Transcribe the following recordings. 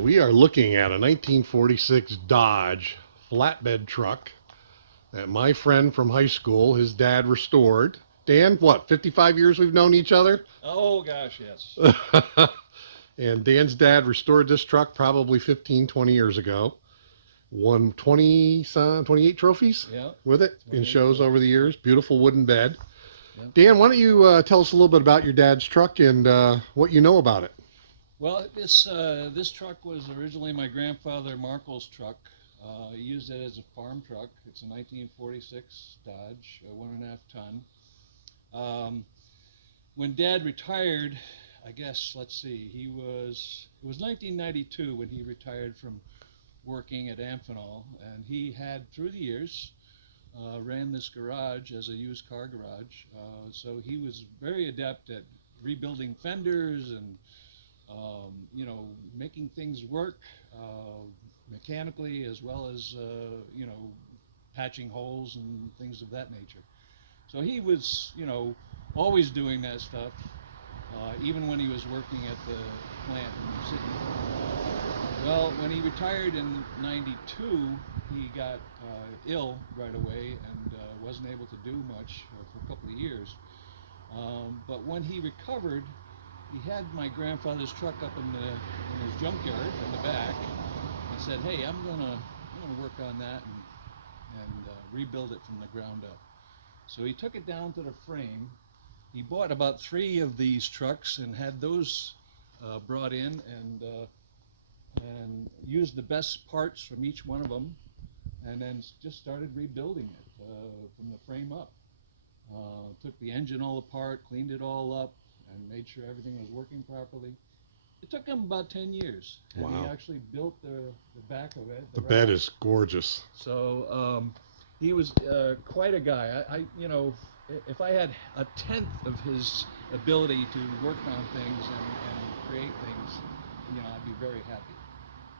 right, we are looking at a 1946 Dodge flatbed truck that my friend from high school, his dad restored. Dan, what, 55 years we've known each other? Oh gosh, yes. And Dan's dad restored this truck probably 15, 20 years ago. Won 28 trophies Yeah. with it in 28 shows trophies. over the years. Beautiful wooden bed. Yeah. Dan, why don't you tell us a little bit about your dad's truck and what you know about it? Well, this truck was originally my grandfather Marco's truck. He used it as a farm truck. It's a 1946 Dodge, 1.5 ton. When Dad retired, I guess it was 1992 when he retired from working at Amphenol, and he had through the years ran this garage as a used car garage. So he was very adept at rebuilding fenders and making things work mechanically as well as patching holes and things of that nature. So he was always doing that stuff, even when he was working at the plant in the city. Well, when he retired in '92, he got ill right away and wasn't able to do much for a couple of years. But when he recovered, he had my grandfather's truck up in his junkyard in the back, and said, "Hey, I'm gonna work on that and rebuild it from the ground up." So he took it down to the frame. He bought about 3 of these trucks and had those brought in and used the best parts from each one of them, and then just started rebuilding it from the frame up. Took the engine all apart, cleaned it all up, and made sure everything was working properly. It took him about 10 years, and Wow. he actually built the back of it. The bed is gorgeous. So he was quite a guy. If I had a tenth of his ability to work on things and create things, I'd be very happy.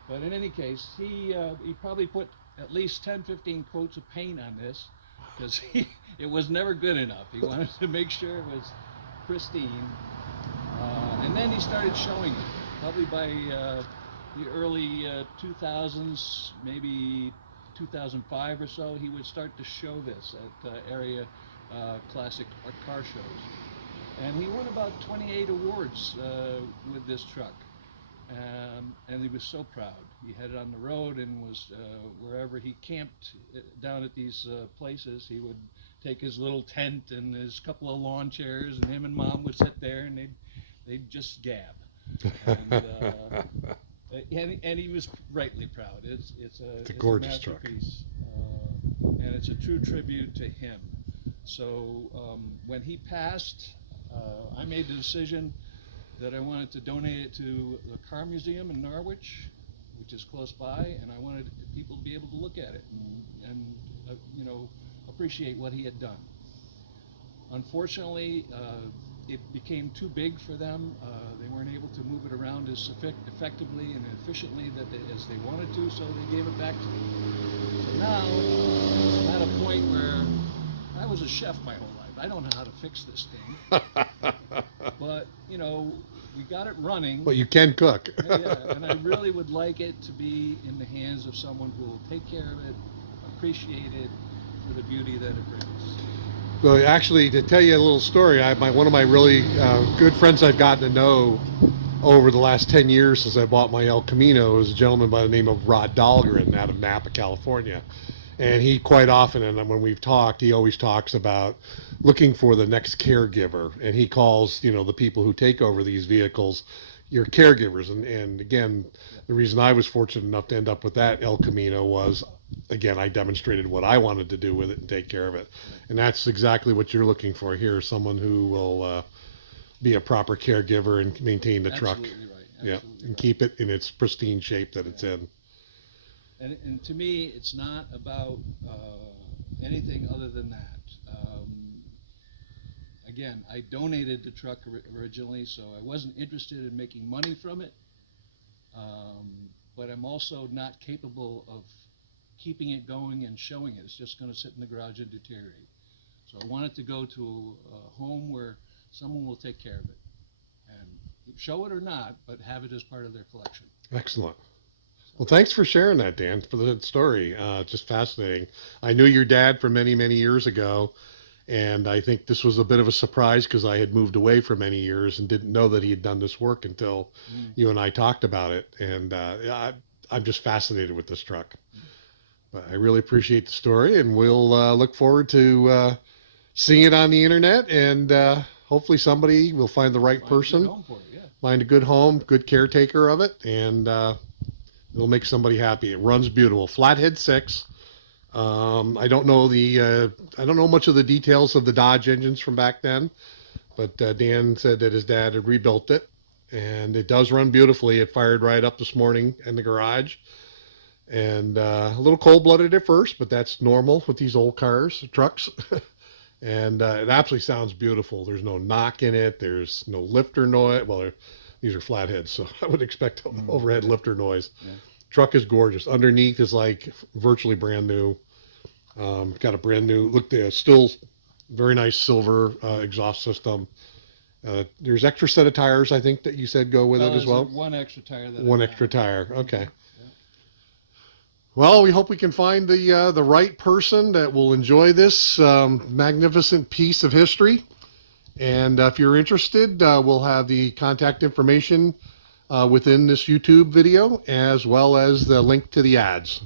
But in any case, he probably put at least 10, 15 coats of paint on this because it was never good enough. He wanted to make sure it was pristine. And then he started showing it, probably by the early 2000s, maybe 2005 or so. He would start to show this at area classic car shows. And he won about 28 awards with this truck. And he was so proud. He had it on the road and was wherever he camped down at these places, he would take his little tent and his couple of lawn chairs, and him and Mom would sit there and they'd just gab. And, and he was rightly proud. It's a gorgeous truck. And it's a true tribute to him. So when he passed, I made the decision that I wanted to donate it to the car museum in Norwich, which is close by, and I wanted people to be able to look at it and appreciate what he had done. Unfortunately, it became too big for them. They weren't able to move it around as effectively and efficiently as they wanted to, so they gave it back to me. So now I'm at a point where I was a chef my whole life. I don't know how to fix this thing. But, we got it running. But you can cook. Yeah, and I really would like it to be in the hands of someone who will take care of it, appreciate it for the beauty that it brings. Well, actually, to tell you a little story, one of my really good friends I've gotten to know over the last 10 years since I bought my El Camino is a gentleman by the name of Rod Dahlgren out of Napa, California. And he quite often, and when we've talked, he always talks about looking for the next caregiver. And he calls, the people who take over these vehicles your caregivers. And again, the reason I was fortunate enough to end up with that El Camino was, again, I demonstrated what I wanted to do with it and take care of it. And that's exactly what you're looking for here, someone who will be a proper caregiver and maintain the truck. Absolutely right. Yeah, Absolutely and right. keep it in its pristine shape that it's in. And to me, it's not about anything other than that. Again, I donated the truck originally, so I wasn't interested in making money from it. But I'm also not capable of keeping it going and showing it. It's just going to sit in the garage and deteriorate. So I want it to go to a home where someone will take care of it and show it or not, but have it as part of their collection. Excellent. Well, thanks for sharing that, Dan, for the story. Just fascinating. I knew your dad from many, many years ago, and I think this was a bit of a surprise because I had moved away for many years and didn't know that he had done this work until Mm. you and I talked about it. And I'm just fascinated with this truck. But I really appreciate the story, and we'll look forward to seeing it on the internet, and hopefully somebody will find the right Find a good person, home for it, yeah. find a good home, good caretaker of it, and it'll make somebody happy. It runs beautiful. Flathead 6. I don't know much of the details of the Dodge engines from back then, but Dan said that his dad had rebuilt it, and it does run beautifully. It fired right up this morning in the garage, and a little cold-blooded at first, but that's normal with these old cars, trucks. And it absolutely sounds beautiful. There's no knock in it. There's no lifter noise. Well, these are flatheads, so I would expect overhead lifter noise. Yeah. Truck is gorgeous. Underneath is like virtually brand new. Got a brand new look there. Still very nice silver exhaust system. There's extra set of tires, I think, that you said go with it as well. One extra tire. One extra tire. Okay. Yeah. Well, we hope we can find the right person that will enjoy this magnificent piece of history. And if you're interested, we'll have the contact information within this YouTube video, as well as the link to the ads.